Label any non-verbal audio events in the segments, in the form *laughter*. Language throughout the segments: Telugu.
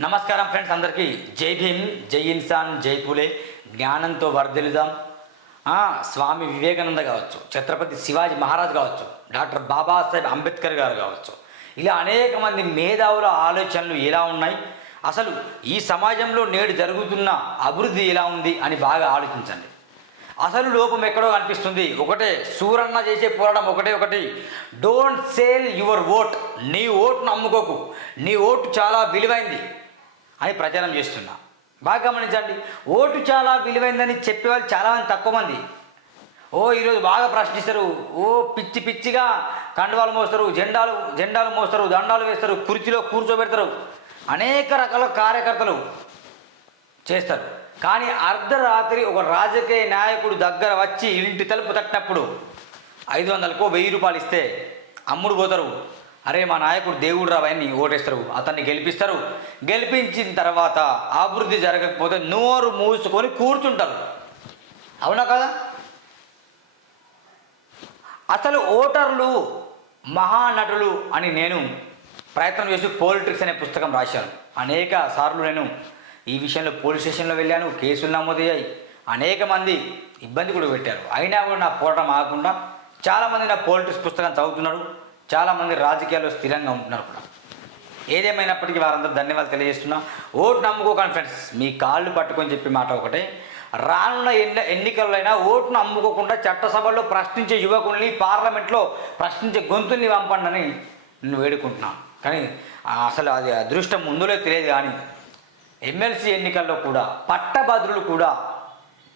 నమస్కారం ఫ్రెండ్స్ అందరికీ. జై భీమ్ జై ఇన్సాన్ జై పూలే. జ్ఞానంతో వరదలుదాం స్వామి వివేకానంద కావచ్చు ఛత్రపతి శివాజీ మహారాజ్ కావచ్చు డాక్టర్ బాబాసాహెబ్ అంబేద్కర్ గారు కావచ్చు. ఇలా అనేక మంది మేధావుల ఆలోచనలు ఎలా ఉన్నాయి? అసలు ఈ సమాజంలో నేడు జరుగుతున్న అభివృద్ధి ఎలా ఉంది అని బాగా ఆలోచించండి. అసలు లోపం ఎక్కడో కనిపిస్తుంది. ఒకటే సూరన్న చేసే పోరాటం ఒకటే ఒకటి. Don't sell your vote. నీ ఓటును అమ్ముకోకు నీ ఓటు చాలా విలువైంది. అని ప్రచారం చేస్తున్నా. బాగా గమనించండి ఓటు చాలా విలువైందని చెప్పేవాళ్ళు చాలామంది తక్కువ మంది. ఓ ఈరోజు బాగా ప్రశ్నిస్తారు ఓ పిచ్చి పిచ్చిగా కండువాలు మోస్తారు జెండాలు జెండాలు మోస్తారు దండాలు వేస్తారు కుర్చీలో కూర్చోబెడతారు. అనేక రకాల కార్యకర్తలు చేస్తారు. కానీ అర్ధరాత్రి ఒక రాజకీయ నాయకుడు దగ్గర వచ్చి ఇంటి తలుపు తట్టినప్పుడు ఐదు వందలకు వెయ్యి రూపాయలు ఇస్తే అమ్ముడు పోతారు. అరే మా నాయకుడు దేవుడు రావని ఓటేస్తారు. అతన్ని గెలిపిస్తారు. గెలిపించిన తర్వాత అభివృద్ధి జరగకపోతే నోరు మూసుకొని కూర్చుంటారు. అవునా కదా? అసలు ఓటర్లు మహానటులు అని నేను ప్రయత్నం చేసి పోలిటిక్స్ అనే పుస్తకం రాశాను. అనేక సార్లు నేను ఈ విషయంలో పోలీస్ స్టేషన్లో వెళ్ళాను కేసులు నమోదయ్యాయి. అనేక మంది ఇబ్బంది కూడా పెట్టారు. అయినా కూడా నా పోరాటం ఆగకుండా చాలామంది నా పోలిటిక్స్ పుస్తకం చదువుతున్నారు. చాలామంది రాజకీయాల్లో స్థిరంగా ఉంటున్నారు కూడా. ఏదేమైనప్పటికీ వారందరూ ధన్యవాదాలు తెలియజేస్తున్నా. Vote నమ్ముకోకండి friends. మీ కాళ్ళు పట్టుకొని చెప్పే మాట ఒకటే. రానున్న ఎన్ని ఎన్నికలైనా ఓటును అమ్ముకోకుండా చట్టసభలో ప్రశ్నించే యువకుల్ని పార్లమెంట్లో ప్రశ్నించే గొంతుల్ని పంపండి అని నేను వేడుకుంటున్నాను కానీ అసలు అది అదృష్టం ముందులో తెలియదు కానీ ఎమ్మెల్సీ ఎన్నికల్లో కూడా పట్టభద్రులు కూడా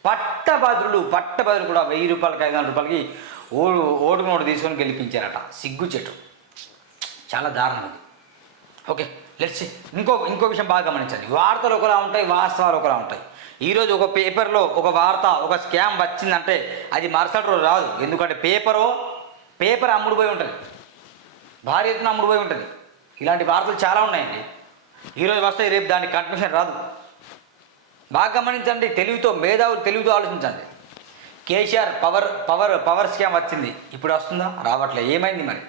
పట్టభద్రులు పట్టభద్రులు కూడా వెయ్యి రూపాయలకి ఐదు వందల రూపాయలకి ఓటు ఓటు నోటు తీసుకొని గెలిపించారట. సిగ్గు చెట్టు. చాలా దారుణం అది. ఓకే లెట్స్ ఇంకో ఇంకో విషయం బాగా గమనించండి. వార్తలు ఒకలా ఉంటాయి వాస్తవాలు ఒకలా ఉంటాయి. ఈరోజు ఒక పేపర్లో ఒక వార్త ఒక స్కామ్ వచ్చిందంటే అది మరుసటి రోజు రాదు. ఎందుకంటే పేపరు పేపర్ అమ్ముడుపోయి ఉంటుంది. భారీ ఎత్తున అమ్ముడుపోయి ఉంటుంది. ఇలాంటి వార్తలు చాలా ఉన్నాయండి. ఈరోజు వస్తాయి రేపు దానికి కన్ఫ్యూషన్ రాదు. బాగా గమనించండి తెలివితో మేధావులు తెలివితో ఆలోచించండి. KCR power power power scam వచ్చింది. ఇప్పుడు వస్తుందా? రావట్లే. ఏమైంది మరి?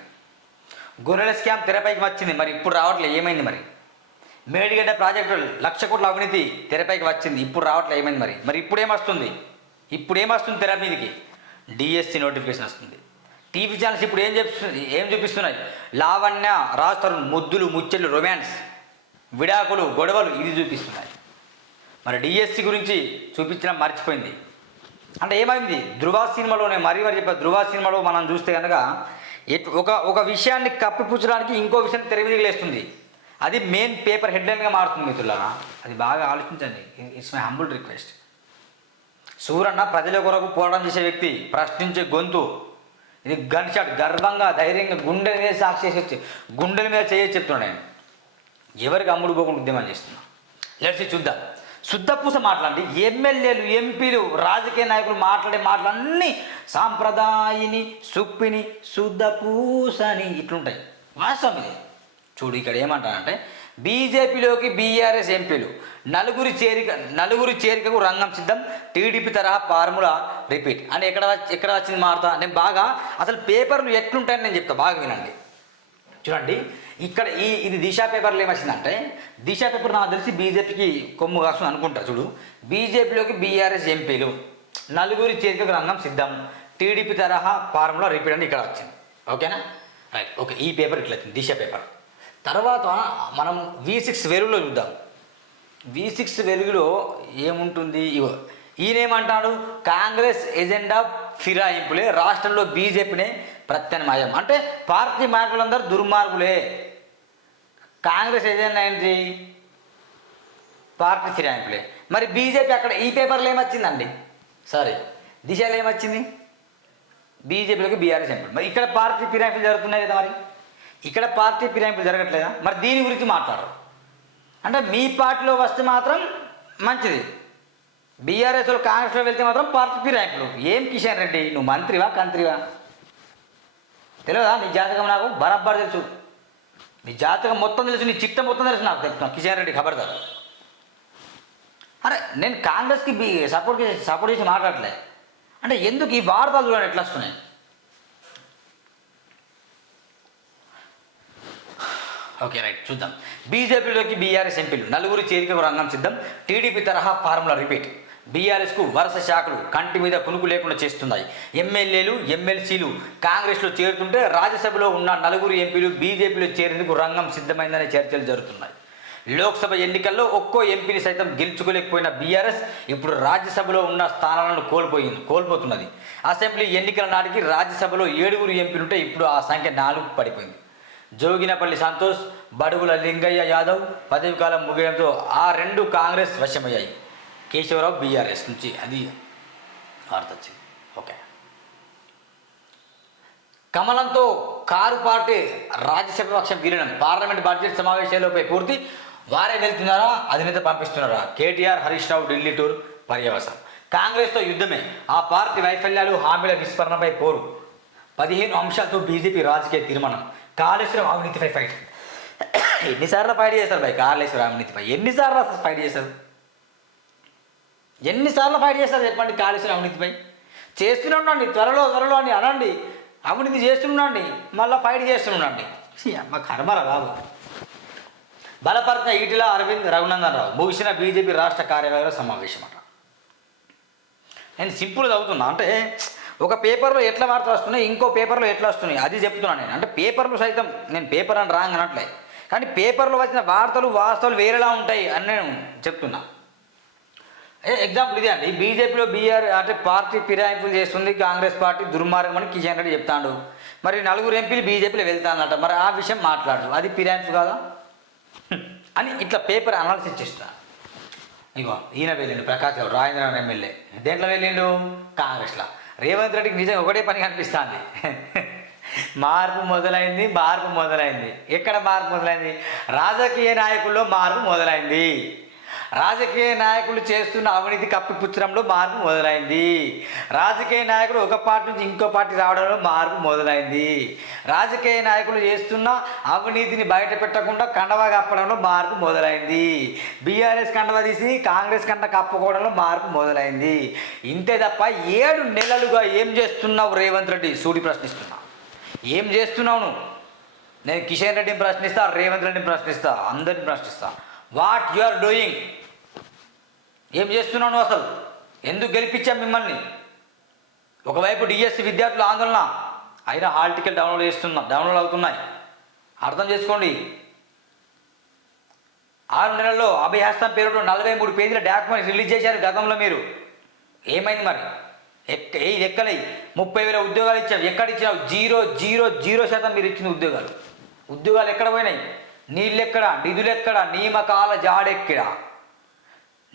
గొర్రెల స్కామ్ తెరపైకి వచ్చింది. మరి ఇప్పుడు రావట్లే. ఏమైంది మరి? మేడిగడ్డ ప్రాజెక్టు లక్ష కోట్ల అవినీతి తెరపైకి వచ్చింది. ఇప్పుడు రావట్లే. ఏమైంది మరి? మరి ఇప్పుడు ఏమొస్తుంది ఇప్పుడు ఏమొస్తుంది తెర మీదకి? డిఎస్సి నోటిఫికేషన్ వస్తుంది. టీవీ ఛానల్స్ ఇప్పుడు ఏం చెప్తుంది ఏం చూపిస్తున్నాయి? లావణ్య రాస్తారు ముద్దులు ముచ్చట్లు రొమాన్స్ విడాకులు గొడవలు ఇది చూపిస్తున్నాయి. మరి డిఎస్సి గురించి చూపించడం మర్చిపోయింది. అంటే ఏమైంది? ధృవ సినిమాలోనే మరీ మరి చెప్పే ధృవ సినిమాలో మనం చూస్తే కనుక ఒక ఒక విషయాన్ని కప్పిపుచ్చడానికి ఇంకో విషయం తెర లేస్తుంది. అది మెయిన్ పేపర్ హెడ్లైన్గా మారుతుంది మిత్రులారా. అది బాగా ఆలోచించండి. It's my humble request Suranna ప్రజల కొరకు పోరాటం చేసే వ్యక్తి ప్రశ్నించే గొంతు ఇది గన్ షాట్ గర్వంగా ధైర్యంగా గుండెల మీద సాక్షి చేసే గుండెల మీద చేయొచ్చు చెప్తున్నాను నేను ఎవరికి అమ్ముడు పోకుండా ఉద్యమం చేస్తున్నా? లెట్స్ చూద్దాం. శుద్ధపూస మాట్లాడి ఎమ్మెల్యేలు ఎంపీలు రాజకీయ నాయకులు మాట్లాడే మాటలన్నీ సాంప్రదాయిని సుప్పిని శుద్ధపూసని ఇట్లుంటాయి. వాస్తవం ఇది చూడు ఇక్కడ ఏమంటారంటే బీజేపీలోకి బీఆర్ఎస్ ఎంపీలు నలుగురి చేరిక నలుగురి చేరికకు రంగం సిద్ధం టీడీపీ తరహా ఫార్ములా రిపీట్. అని ఎక్కడ వచ్చి- ఎక్కడ వచ్చింది మారుతా? నేను బాగా అసలు పేపర్లు ఎట్లుంటాయని నేను చెప్తా బాగా వినండి. చూడండి ఇక్కడ ఈ ఇది దిశా పేపర్లో ఏమొచ్చిందంటే దిశా పేపర్ నాకు తెలిసి బీజేపీకి కొమ్ము కాస్తుంది అనుకుంటా చూడు. బీజేపీలోకి బీఆర్ఎస్ ఎంపీలు నలుగురి చేరికకు రంగం సిద్ధం టీడీపీ తరహా ఫారంలో రిపీట్ అని ఇక్కడ వచ్చింది. ఓకేనా? రైట్ ఓకే ఈ పేపర్ ఇట్లా వచ్చింది దిశ పేపర్. తర్వాత మనం వి సిక్స్ వెలుగులో చూద్దాం. వి సిక్స్ వెలుగులో ఏముంటుంది? ఇగో ఈయనేమంటాడు? కాంగ్రెస్ ఎజెండా ఫిరాయింపులే రాష్ట్రంలో బీజేపీనే ప్రత్యామ్నాయం అంటే పార్టీ నాయకులందరూ దుర్మార్గులే. కాంగ్రెస్ ఏదైనా ఏంటి? పార్టీ ఫిరాయింపులే మరి బీజేపీ అక్కడ ఈ పేపర్లో ఏమొచ్చిందండి? సారీ దిశలో ఏమొచ్చింది? బీజేపీలకు బీఆర్ఎస్ ఎంపీ. మరి ఇక్కడ పార్టీ ఫిరాయింపులు జరుగుతున్నాయి కదా మరి. ఇక్కడ పార్టీ ఫిరాయింపులు జరగట్లేదా? మరి దీని గురించి మాట్లాడరు. అంటే మీ పార్టీలో వస్తే మాత్రం మంచిది. బీఆర్ఎస్లో వాళ్ళు కాంగ్రెస్లో వెళ్తే మాత్రం పార్టీ ఫిరాయింపులు ఏం కిషన్ రెడ్డి నువ్వు మంత్రివా కంత్రివా? తెలియదా నీ జాతకం నాకు బరాబర్ తెలుసు. నీ జాతకం మొత్తం తెలుసు నీ చిట్ట మొత్తం తెలుసు నాకు. తెలుసు కిషన్ రెడ్డి ఖబర్దార్ అరే నేను కాంగ్రెస్కి సపోర్ట్ చేసి సపోర్ట్ చేసి మాట్లాడలే. అంటే ఎందుకు ఈ వార్తలు చూడండి ఎట్లా వస్తున్నాయి? ఓకే రైట్ చూద్దాం. బీజేపీలోకి బీఆర్ఎస్ ఎంపీలు నలుగురు చేరికకు రంగం సిద్ధం. టీడీపీ తరహా ఫార్ములా రిపీట్. బీఆర్ఎస్కు వరుస శాఖలు కంటి మీద కునుకు లేకుండా చేస్తున్నాయి. ఎమ్మెల్యేలు ఎమ్మెల్సీలు కాంగ్రెస్లో చేరుతుంటే రాజ్యసభలో ఉన్న నలుగురు ఎంపీలు బీజేపీలో చేరేందుకు రంగం సిద్ధమైందనే చర్చలు జరుగుతున్నాయి. లోక్సభ ఎన్నికల్లో ఒక్కో ఎంపీని సైతం గెలుచుకోలేకపోయిన బీఆర్ఎస్ ఇప్పుడు రాజ్యసభలో ఉన్న స్థానాలను కోల్పోయింది కోల్పోతున్నది. అసెంబ్లీ ఎన్నికల నాటికి రాజ్యసభలో ఏడుగురు ఎంపీలుంటే ఇప్పుడు ఆ సంఖ్య నాలుగు పడిపోయింది. జోగినపల్లి సంతోష్ బడుగుల లింగయ్య యాదవ్ పదవి కాలం ముగియడంతో ఆ రెండు కాంగ్రెస్ వశమయ్యాయి. కేశవరావు బీఆర్ఎస్ నుంచి అది వార్త వచ్చింది. ఓకే కమలంతో కారు పార్టీ రాజ్యసభ పక్షం విలీనం పార్లమెంట్ బడ్జెట్ సమావేశాలపై పూర్తి. వారే వెళ్తున్నారా? అధినేత పంపిస్తున్నారా? కేటీఆర్ హరీష్ రావు ఢిల్లీ టూర్ పర్యవసం కాంగ్రెస్తో యుద్ధమే. ఆ పార్టీ వైఫల్యాలు హామీల విస్మరణపై పోరు. పదిహేను అంశాలతో బీజేపీ రాజకీయ తీర్మానం. కాళేశ్వరం అవినీతిపై ఫైట్ ఎన్నిసార్లు ఫైట్ చేస్తారు భయ్? కాళేశ్వరం అవినీతిపై ఎన్నిసార్లు అసలు ఫైట్ చేస్తారు ఎన్నిసార్లు ఫైట్ చేస్తారు చెప్పండి కాళేశ్వరం అవినీతిపై? చేస్తూనే ఉండండి త్వరలో త్వరలో అని అనండి. అవినీతి చేస్తుండండి మళ్ళీ ఫైట్ చేస్తుండండి అమ్మ కర్మల బాబు. బలపరిచిన ఈటిల అరవింద్ రఘునందన్ రావు ముగిసిన బీజేపీ రాష్ట్ర కార్యవర్గ సమావేశం అట నేను సింపుల్ చదువుతున్నా అంటే ఒక పేపర్లో ఎట్లా వార్తలు వస్తున్నాయి ఇంకో పేపర్లో ఎట్లా వస్తున్నాయి అది చెప్తున్నాను నేను. అంటే పేపర్లు సైతం నేను పేపర్ అని రాంగ్ అనట్లే కానీ పేపర్లో వచ్చిన వార్తలు వాస్తవాలు వేరేలా ఉంటాయి అని నేను చెప్తున్నా. ఎగ్జాంపుల్ ఇదే అండి. బీజేపీలో బీఆర్ అంటే పార్టీ ఫిరాయింపులు చేస్తుంది కాంగ్రెస్ పార్టీ దుర్మార్గం అని కిషన్ రెడ్డి చెప్తాడు. మరి నలుగురు ఎంపీలు బీజేపీలో వెళ్తానట మరి ఆ విషయం మాట్లాడు అది ఫిరాయింపు కాదా? *laughs* అని ఇట్లా పేపర్ అనాలిసిస్ చేస్తా. ఇగో ఈయన వెళ్ళిండు ప్రకాష్ గౌడ్ రాజేంద్ర ఎమ్మెల్యే. దేంట్లో వెళ్ళిండు? కాంగ్రెస్లో. రేవంత్ రెడ్డికి నిజంగా ఒకటే పని కనిపిస్తుంది. *laughs* మార్పు మొదలైంది మార్పు మొదలైంది. ఎక్కడ మార్పు మొదలైంది? రాజకీయ నాయకుల్లో మార్పు మొదలైంది. రాజకీయ నాయకులు చేస్తున్న అవినీతి కప్పిపుచ్చడంలో మార్పు మొదలైంది. రాజకీయ నాయకులు ఒక పార్టీ నుంచి ఇంకో పార్టీ రావడంలో మార్పు మొదలైంది. రాజకీయ నాయకులు చేస్తున్న అవినీతిని బయట పెట్టకుండా కండవా కప్పడంలో మార్పు మొదలైంది. బీఆర్ఎస్ కండవా తీసి కాంగ్రెస్ కండ కప్పుకోవడంలో మార్పు మొదలైంది. ఇంతే తప్ప ఏడు నెలలుగా ఏం చేస్తున్నావు రేవంత్ రెడ్డి? సూడి ప్రశ్నిస్తున్నా. ఏం చేస్తున్నావు నువ్వు? నేను కిషన్ రెడ్డిని ప్రశ్నిస్తా రేవంత్ రెడ్డిని ప్రశ్నిస్తా అందరిని ప్రశ్నిస్తా. వాట్ యు ఆర్ డూయింగ్ ఏం చేస్తున్నావు నువ్వు అసలు? ఎందుకు గెలిపించాం మిమ్మల్ని? ఒకవైపు డిఎస్సి విద్యార్థుల ఆందోళన అయినా హాల్ టికెట్ డౌన్లోడ్ చేస్తున్నా డౌన్లోడ్ అవుతున్నాయి. అర్థం చేసుకోండి. ఆరు నెలల్లో అభయహస్తం పేరుతో నలభై మూడు పేజీల డాక్యుమెంట్ రిలీజ్ చేశారు గతంలో మీరు. ఏమైంది మరి? ఎక్క ఏ ఎక్కలై ముప్పై వేల ఉద్యోగాలు ఇచ్చావు. ఎక్కడ ఇచ్చినావు? జీరో జీరో జీరో శాతం మీరు ఇచ్చిన ఉద్యోగాలు. ఉద్యోగాలు ఎక్కడ పోయినాయి? నీళ్ళెక్కడ? నిధులెక్కడ? నియమకాల జాడెక్కడా?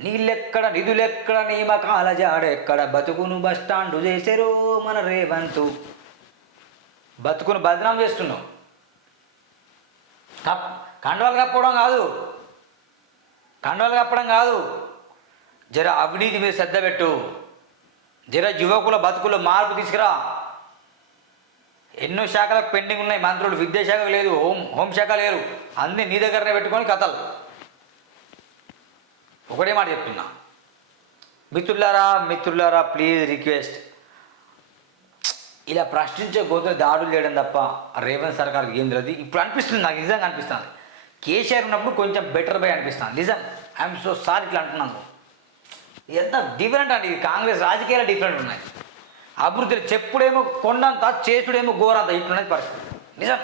నీళ్ళెక్కడ నిధులెక్కడ నియమకాల జాడెక్కడ? బతుకును బస్టాండు చేశారు మన రేవంతు. బతుకును బదనాం చేస్తున్నాం. కప్ కండవాలు కప్పడం కాదు. కండవాలు కప్పడం కాదు. జర అవినీతి మీద శ్రద్ధ పెట్టు. జర యువకుల బతుకులో మార్పు తీసుకురా. ఎన్నో శాఖలకు పెండింగ్ ఉన్నాయి మంత్రులు విద్యాశాఖ లేదు హోం హోంశాఖ లేరు. అన్నీ నీ దగ్గరనే పెట్టుకొని కథలు. ఒకటే మాట చెప్తున్నా. మిత్రులారా మిత్రులారా ప్లీజ్ రిక్వెస్ట్ ఇలా ప్రశ్నించే గోతులు దాడులు చేయడం తప్ప రేవంత్ సర్కార్కి ఏం తెలియదు. ఇప్పుడు అనిపిస్తుంది నాకు నిజంగా అనిపిస్తుంది. కేసీఆర్ ఉన్నప్పుడు కొంచెం బెటర్ బై అనిపిస్తుంది. నిజం. ఐఎమ్ సో సారీ ఇట్లా అంటున్నాను. ఎంత డిఫరెంట్ అండి. ఇది కాంగ్రెస్ రాజకీయాలు డిఫరెంట్ ఉన్నాయి. అభివృద్ధి చెప్పుడేమో కొండంత చేసుడేమో ఘోరంత ఇట్లున్నది పరిస్థితి. నిజం.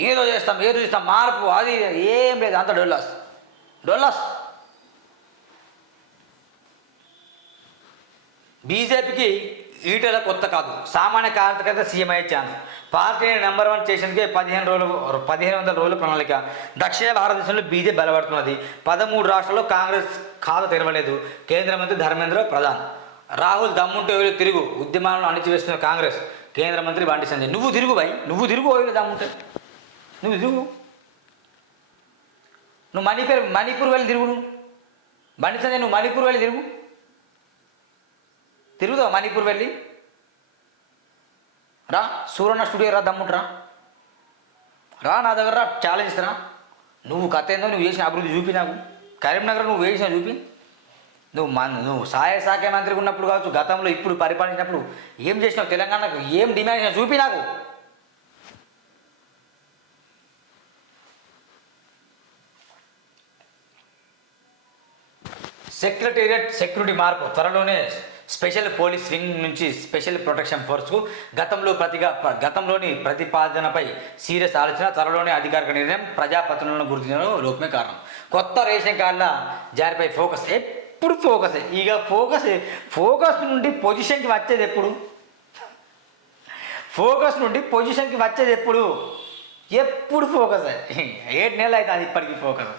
ఏదో చేస్తాం ఏదో చేస్తాం మార్పు అది ఏం లేదు. అంత డొల్లాస్. డొల్లాస్. బీజేపీకి ఈటల కొత్త కాదు. సామాన్య కార్యకర్త సీఎం అయ్యే ఛాన్స్ పార్టీని నెంబర్ వన్ చేసేందుకే పదిహేను రోజులు పదిహేను వందల రోజుల ప్రణాళిక. దక్షిణ భారతదేశంలో బీజేపీ బలపడుతున్నది. పదమూడు రాష్ట్రాల్లో కాంగ్రెస్ ఖాతా తెరవలేదు. కేంద్ర మంత్రి ధర్మేంద్ర ప్రధాన్. రాహుల్ దమ్ముంటే ఎవరు తిరుగు. ఉద్యమాలను అణిచివేస్తున్న కాంగ్రెస్. కేంద్ర మంత్రి బండి సంజయ్. నువ్వు తిరుగు భయ్. నువ్వు తిరుగు ఎవరు దమ్ముంటే. నువ్వు తిరుగు. నువ్వు మణిపూర్ మణిపూర్ వెళ్ళి తిరుగు నువ్వు. బండి సంజయ్ నువ్వు మణిపూర్ వెళ్ళి తిరుగు. తిరుగుదాం మణిపూర్ వెళ్ళి? రా సూరణ స్టూడియో రా దమ్ముట్రా. రా నా దగ్గర రా ఛాలెంజ్ ఇస్తారా నువ్వు కథ ఏందో నువ్వు చేసిన అభివృద్ధి చూపి నాకు. కరీంనగర్ నువ్వు వేసిన చూపి. నువ్వు మన నువ్వు సహాయ శాఖ మంత్రికి ఉన్నప్పుడు కావచ్చు గతంలో ఇప్పుడు పరిపాలించినప్పుడు ఏం చేసినావు తెలంగాణకు? ఏం డిమాండ్ చేసినా చూపి నాకు. సెక్రటేరియట్ సెక్యూరిటీ మార్పు త్వరలోనే స్పెషల్ పోలీస్ వింగ్ నుంచి స్పెషల్ ప్రొటెక్షన్ ఫోర్స్కు గతంలో ప్రతిగా గతంలోని ప్రతిపాదనపై సీరియస్ ఆలోచన త్వరలోనే అధికారిక నిర్ణయం ప్రజాపత్రులను గుర్తించడం లోపమే కారణం. కొత్త రేషన్ కార్డుల జారిపై ఫోకస్ ఎప్పుడు ఫోకస్ ఇక ఫోకస్ ఫోకస్ నుండి పొజిషన్కి వచ్చేది ఎప్పుడు? ఫోకస్ నుండి పొజిషన్కి వచ్చేది ఎప్పుడు? ఎప్పుడు ఫోకస్? ఏడు నెలలు అయితే అది ఇప్పటికీ ఫోకస్.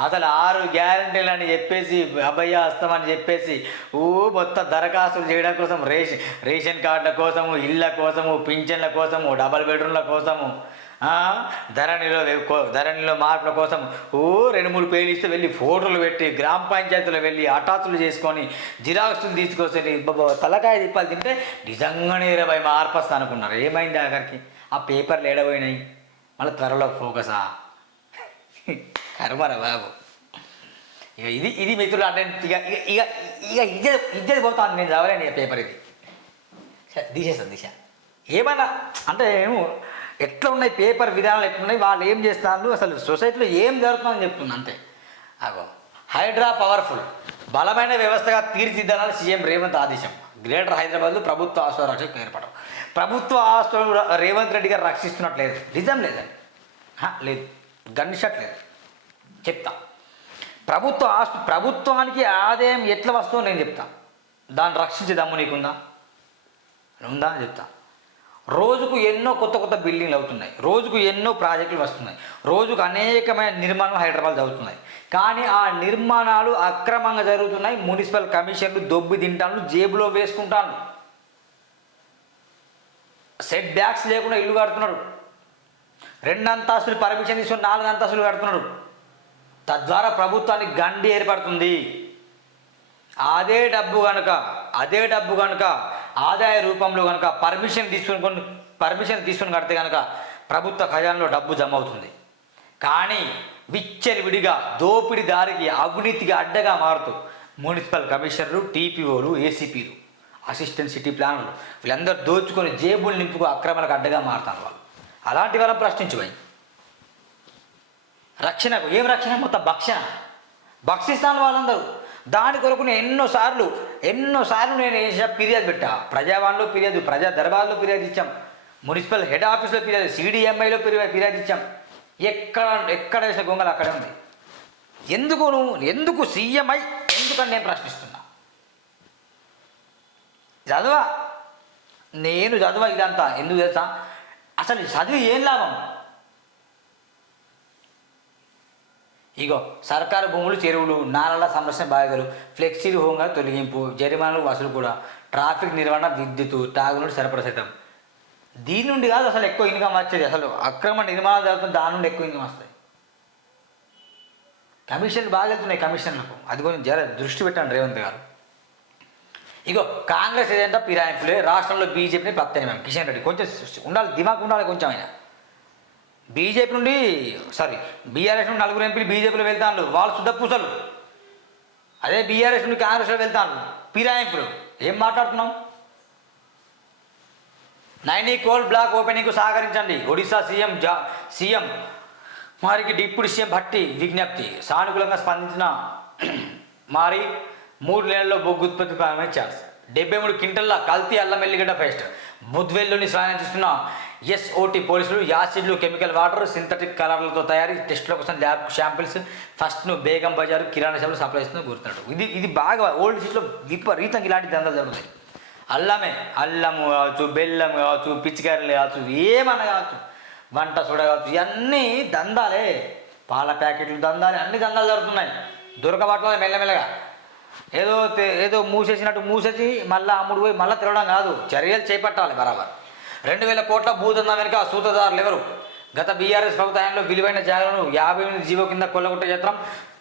అసలు ఆరు గ్యారంటీలు అని చెప్పేసి అభయ అని చెప్పేసి ఊ మొత్తం దరఖాస్తులు చేయడం కోసం రేషన్ రేషన్ కార్డుల కోసము ఇళ్ళ కోసము పింఛన్ల కోసము డబల్ బెడ్రూమ్ల కోసము ధరణిలో కో- ధరణిలో మార్పుల కోసం ఓ రెండు మూడు పేర్లు ఇస్తే వెళ్ళి ఫోటోలు పెట్టి గ్రామ పంచాయతీలో వెళ్ళి అటాచులు చేసుకొని జిరాక్స్లు తీసుకొచ్చి తలకాయ తిప్పాలి తింటే నిజంగానే ఇరవై మార్పు వస్తా అనుకున్నారు. ఏమైంది ఆఖరికి? ఆ పేపర్లు ఏడబోయినాయి. మళ్ళీ త్వరలో ఫోకసా? కర్మర బాబు. ఇక ఇది ఇది మిత్రులు అంటే ఇక ఇక ఇక ఇక ఇద్దరు పోతాను నేను చదవలేను ఇక పేపర్ ఇది. తీసేస్తాను దిశ ఏమైనా అంటే ఏమో ఎట్లా ఉన్నాయి పేపర్ విధానాలు ఎట్లున్నాయి వాళ్ళు ఏం చేస్తున్నారు అసలు సొసైటీలో ఏం జరుగుతుందని చెప్తుంది అంతే. అగో హైడ్రా పవర్ఫుల్. బలమైన వ్యవస్థగా తీర్చిదిద్దాలని సీఎం రేవంత్ ఆదేశం. గ్రేటర్ హైదరాబాద్లో ప్రభుత్వ ఆస్తుల రక్షణ ఏర్పడడం ప్రభుత్వ ఆస్తులను రేవంత్ రెడ్డి గారు రక్షిస్తున్నట్లేదు నిజం లేదండి లేదు. గన్ షాట్ లేదు. చెప్తా. ప్రభుత్వ ఆస్తు ప్రభుత్వానికి ఆదాయం ఎట్లా వస్తుందో నేను చెప్తా. దాన్ని రక్షించే దమ్ము నీకుందా? ఉందా అని చెప్తా. రోజుకు ఎన్నో కొత్త కొత్త బిల్డింగ్లు అవుతున్నాయి. రోజుకు ఎన్నో ప్రాజెక్టులు వస్తున్నాయి. రోజుకు అనేకమైన నిర్మాణం హైదరాబాద్ జరుగుతున్నాయి. కానీ ఆ నిర్మాణాలు అక్రమంగా జరుగుతున్నాయి. మున్సిపల్ కమిషన్లు దొబ్బి తింటాను జేబులో వేసుకుంటాను సెట్ బ్యాక్స్ లేకుండా ఇల్లు కడుతున్నాడు రెండు అంతస్తులు పర్మిషన్ తీసుకొని నాలుగు అంతస్తులు కడుతున్నాడు తద్వారా ప్రభుత్వానికి గండి ఏర్పడుతుంది. అదే డబ్బు కనుక అదే డబ్బు కనుక ఆదాయ రూపంలో కనుక పర్మిషన్ తీసుకుని పర్మిషన్ తీసుకుని కడితే కనుక ప్రభుత్వ ఖజానాలో డబ్బు జమ అవుతుంది కానీ విచ్చలివిడిగా దోపిడి దారికి అవినీతికి అడ్డగా మారుతూ మున్సిపల్ కమిషనర్లు టీపీఓలు ఏసీపీలు అసిస్టెంట్ సిటీ ప్లానర్లు వీళ్ళందరూ దోచుకొని జేబులు నింపుకు అక్రమాలకు అడ్డగా మారుతారు వాళ్ళు. అలాంటి వాళ్ళని ప్రశ్నించుపోయి రక్షణకు ఏం రక్షణ? మొత్తం భక్షణ. భక్షిస్తాను వాళ్ళందరూ. దాని కొరకు నేను ఎన్నోసార్లు ఎన్నోసార్లు నేను ఏం ఫిర్యాదు పెట్టా. ప్రజావాణిలో ఫిర్యాదు ప్రజా దర్బార్లో ఫిర్యాదు ఇచ్చాం. మున్సిపల్ హెడ్ ఆఫీస్లో ఫిర్యాదు సిడిఎంఐలో ఫిర్యాదు ఫిర్యాదు ఇచ్చాం. ఎక్కడ ఎక్కడ వేసిన గొంగలు అక్కడే ఉంది? ఎందుకు నువ్వు ఎందుకు సీఎంఐ ఎందుకని నేను ప్రశ్నిస్తున్నా? చదువా? నేను చదువా ఇదంతా. ఎందుకు తెలుసా? అసలు చదివి ఏం లాభం? ఇగో సర్కారు భూములు చెరువులు నాలల సంరక్షణ బాధ్యతలు ఫ్లెక్సీలు హోంగా తొలగింపు జరిమానాలు వసూలు కూడా ట్రాఫిక్ నిర్వహణ విద్యుత్ తాగునీటి సరఫరా సైతం దీని నుండి కాదు అసలు ఎక్కువ ఇన్కమ్ వచ్చేది. అసలు అక్రమ నిర్మాణాలు జరుగుతుంది దాని నుండి ఎక్కువ ఇన్కమ్ వస్తాయి. కమిషన్లు బాగా వెళ్తున్నాయి కమిషన్లకు. అది కొంచెం జర దృష్టి పెట్టండి రేవంత్ గారు. ఇగో కాంగ్రెస్ ఏదంటే పిరాయింపులే రాష్ట్రంలో బీజేపీని పత్తని మేము కిషన్ రెడ్డి కొంచెం ఉండాలి దిమాగ్ ఉండాలి కొంచెం అయినా. బీజేపీ నుండి సారీ బీఆర్ఎస్ నుండి నలుగురు ఎంపీలు బీజేపీలో వెళ్తాను వాళ్ళు శుద్ధ పూసలు. అదే బీఆర్ఎస్ నుండి కాంగ్రెస్లో వెళ్తాను పిరాయింపులు. ఏం మాట్లాడుతున్నాం నైనీ కోల్ బ్లాక్ ఓపెనింగ్కు సహకరించండి. ఒడిశా సీఎం జా సీఎం వారికి డిప్యూటీ సీఎం భట్టి విజ్ఞప్తి. సానుకూలంగా స్పందించిన *clears throat* మారి మూడు నెలల్లో బొగ్గు ఉత్పత్తి ప్రారంభించారు. డెబ్బై మూడు క్వింటల్ల కల్తీ అల్లం ఎల్లిగడ్డ పేస్ట్. బుద్వేల్లోని స్నానం చేస్తున్న ఎస్ఓటి పోలీసులు యాసిడ్లు కెమికల్ వాటర్ సింథటిక్ కలర్లతో తయారీ టెస్టుల కోసం ల్యాబ్ శాంపిల్స్ ఫస్ట్ను బేగం బజారు కిరాణా షాపులు సప్లై చేస్తుందని గుర్తున్నాడు ఇది ఇది బాగా ఓల్డ్ సిటీలో విపరీతంగా ఇలాంటి దందాలు జరుగుతాయి. అల్లమే అల్లము కావచ్చు బెల్లం కావచ్చు పిచ్చికాయలు కావచ్చు ఏమన్నా కావచ్చు వంట సోడా కావచ్చు ఇవన్నీ దందాలే. పాల ప్యాకెట్లు దందాలే అన్ని దందాలు జరుగుతున్నాయి. దొరకబట్ల మెల్లమెల్లగా. ఏదో ఏదో మూసేసినట్టు మూసేసి మళ్ళీ అమ్ముడు పోయి మళ్ళీ తిరగడం కాదు. చర్యలు చేపట్టాలి బరాబర్. రెండు వేల కోట్ల భూదందా వెనుక సూత్రధారులు ఎవరు? గత బీఆర్ఎస్ ప్రభుత్వంలో విలువైన జాగాలను యాభై ఎనిమిది జీవో కింద కొల్లగొట్టే చిత్రం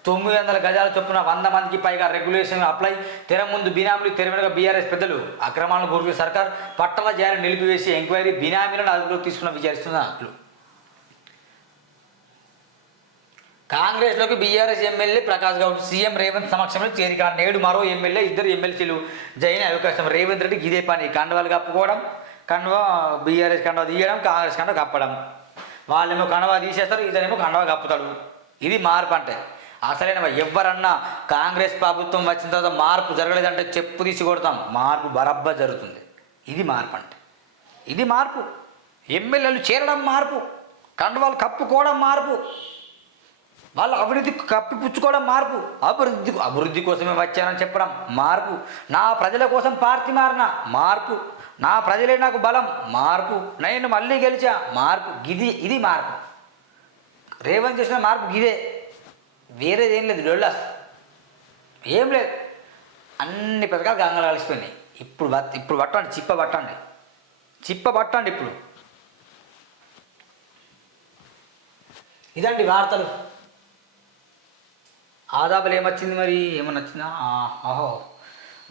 తొమ్మిది వందల గజాల చొప్పున వంద మందికి పైగా రెగ్యులేషన్ అప్లై తెర ముందు బినామీలు తెర బీఆర్ఎస్ పెద్దలు అక్రమాలను గురించి సర్కార్ పట్టణ జారిని నిలిపివేసి ఎంక్వైరీ బినామీలను అదుపులోకి తీసుకున్న విచారిస్తున్నట్లు. కాంగ్రెస్లోకి BRS MLA Prakash Goud CM Revanth సమక్షంలో చేరిక. నేడు మరో ఎమ్మెల్యే ఇద్దరు ఎమ్మెల్సీలు జైన అవకాశం. రేవంత్ రెడ్డికి ఇదే పని. కండవాలు కప్పుకోవడం కండవా బీఆర్ఎస్ కండవ తీయడం కాంగ్రెస్ కండవ కప్పడం. వాళ్ళేమో కండవా తీసేస్తారు ఇతనేమో కండవా కప్పుతాడు. ఇది మార్పు అంటే. అసలైన ఎవరన్నా కాంగ్రెస్ ప్రభుత్వం వచ్చిన తర్వాత మార్పు జరగలేదంటే చెప్పు తీసి కొడతాం. మార్పు బరబ్బా జరుగుతుంది. ఇది మార్పు అంటే. ఇది మార్పు. ఎమ్మెల్యేలు చేరడం మార్పు. కండవాళ్ళు కప్పుకోవడం మార్పు. వాళ్ళు అభివృద్ధి కప్పిపుచ్చుకోవడం మార్పు. అభివృద్ధి అభివృద్ధి కోసమే వచ్చానని చెప్పడం మార్పు. నా ప్రజల కోసం పార్టీ మారిన మార్పు. నా ప్రజలే నాకు బలం. మార్పు. నేను మళ్ళీ గెలిచా. మార్పు. గిది ఇది మార్పు. రేవంత్ చేసిన మార్పు గిదే. వేరేది ఏం లేదు. డొల్లాస్. ఏం లేదు. అన్ని పథకాలు గంగలు కలిసిపోయినాయి ఇప్పుడు ఇప్పుడు పట్టండి. చిప్ప పట్టండి. చిప్ప పట్టండి ఇప్పుడు. ఇదండి వార్తలు. ఆదాబులు ఏమొచ్చింది మరి? ఏమన్నా వచ్చిందా ఆ,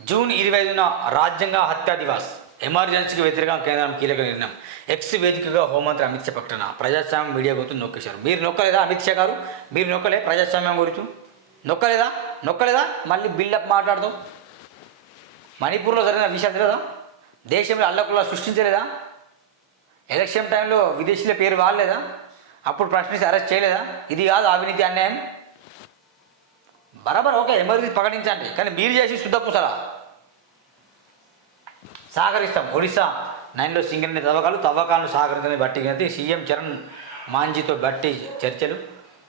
జూన్ ఇరవై ఐదున రాజ్యాంగ హత్యా దివాస్. ఎమర్జెన్సీకి వ్యతిరేకంగా కేంద్రం కీలక నిర్ణయం. ఎక్స్ వేదికగా హోంమంత్రి అమిత్ షా ప్రకటన. ప్రజాస్వామ్యం మీడియా గురించి నొక్కేశారు. మీరు నొక్కలేదా అమిత్ షా గారు? మీరు నొక్కలే ప్రజాస్వామ్యం గురించి? నొక్కలేదా? నొక్కలేదా? మళ్ళీ బిల్డప్ మాట్లాడదాం. మణిపూర్లో జరిగిన విషయం తెలియదా? దేశంలో అల్లకుల్లా సృష్టించలేదా? ఎలక్షన్ టైంలో విదేశీయుల పేరు వాడలేదా? అప్పుడు ప్రశ్నించి అరెస్ట్ చేయలేదా? ఇది కాదు అవినీతి అన్యాయం. బరాబర్ ఓకే ఎమర్జెన్సీ ప్రకటించండి. కానీ మీరు చేసి శుద్ధ పూసరా సహకరిస్తాం ఒడిశా నైన్లో సింగరేణి తవ్వకాలు తవ్వకాలను సహకరించని బట్టి అయితే సీఎం చరణ్ మాంజీతో బట్టి చర్చలు.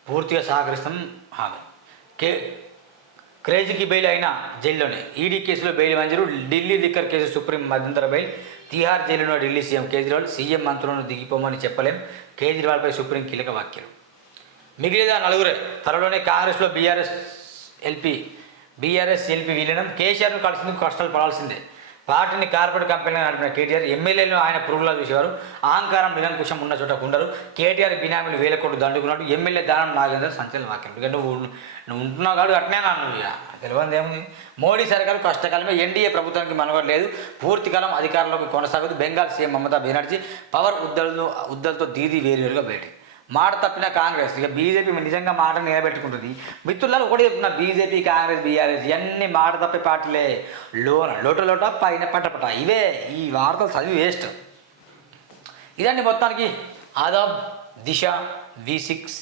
పూర్తిగా సహకరిస్తాం హామీ కే క్రేజీకి బెయిల్ అయిన జైల్లోనే. ఈడీ కేసులో బెయిల్ మంజూరు. ఢిల్లీ లిక్కర్ కేసు సుప్రీం మధ్యంతర బెయిల్. తిహార్ జైలులో ఢిల్లీ సీఎం కేజ్రీవాల్. సీఎం మంత్రులను దిగిపోమని చెప్పలేం. కేజ్రీవాల్పై సుప్రీం కీలక వ్యాఖ్యలు. మిగిలిన నలుగురే. త్వరలోనే కాంగ్రెస్లో బీఆర్ఎస్ ఎల్పీ బీఆర్ఎస్ ఎల్పీ విలీనం. కేసీఆర్ను కలిసేందుకు కష్టాలు పడాల్సిందే. పార్టీని కార్పొరేట్ కంపెనీగా నడిపిన కేటీఆర్ ఎమ్మెల్యేలు ఆయన పురుగులా చూసేవారు అహంకారం నిరంకుశం ఉన్న చోట ఉండరు కేటీఆర్ బినామీలు వేల కోట్లు దండుకున్నాడు ఎమ్మెల్యే దానం నాగేంద్ర సంచలన వాక్యం. ఎందుకంటే నువ్వు నువ్వు ఉంటున్నావు కాదు అట్నే నాన్న తెలియదు ఏముంది. మోడీ సర్కారు కష్టకాలమే ఎన్డీఏ ప్రభుత్వానికి మనగడలేదు పూర్తి కాలం అధికారంలోకి కొనసాగదు. బెంగాల్ సీఎం మమతా బెనర్జీ పవర్ ఉద్దలతో ఉద్దలతో దీది వేరువేరుగా బయటికి మాట తప్పిన కాంగ్రెస్ ఇక బీజేపీ నిజంగా మాట నిలబెట్టుకుంటుంది. మిత్రులలో ఒకటి చెప్తున్నా బీజేపీ కాంగ్రెస్ బీఆర్ఎస్ ఇవన్నీ మాట తప్పే పార్టీలే. లోన లోట లోట పైన పట్ట పట్ట ఇవే ఈ వార్తలు చదివి వేస్ట్. ఇదండి మొత్తానికి ఆదాబ్ దిశ వి సిక్స్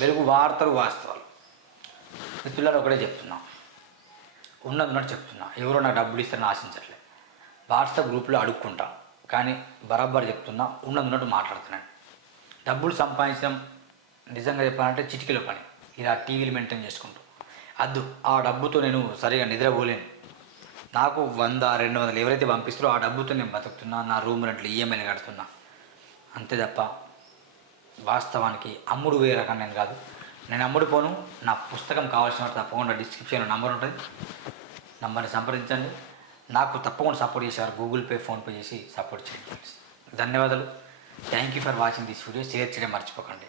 వెలుగు వార్తలు వాస్తవాలు. మిత్రులలో ఒకటే చెప్తున్నా. ఉన్నది ఉన్నట్టు చెప్తున్నా. ఎవరో నాకు డబ్బులు ఇస్తారని ఆశించట్లే. వాట్సాప్ గ్రూప్లో అడుక్కుంటా. కానీ బరాబర్ చెప్తున్నా ఉన్నది ఉన్నట్టు మాట్లాడుతున్నాను. డబ్బులు సంపాదించడం నిజంగా చెప్పాలంటే చిటికీలో పని. ఇలా టీవీలు మెయింటైన్ చేసుకుంటూ. అద్దు ఆ డబ్బుతో నేను సరిగా నిద్రపోలేను. నాకు వంద రెండు వందలు ఎవరైతే పంపిస్తారో ఆ డబ్బుతో నేను బతుకుతున్నా నా రూమ్ రెంట్లు ఈఎంఐలు కడుతున్నా. అంతే తప్ప వాస్తవానికి అమ్ముడు వేరే రకం నేను కాదు. నేను అమ్ముడు పోను నా పుస్తకం కావాల్సిన తప్పకుండా డిస్క్రిప్షన్లో నంబర్ ఉంటుంది. నంబర్ని సంప్రదించండి. నాకు తప్పకుండా సపోర్ట్ చేసేవారు గూగుల్ పే ఫోన్పే చేసి సపోర్ట్ చేయండి. ధన్యవాదాలు. Thank you for watching this video share చేయడం మర్చిపోకండి.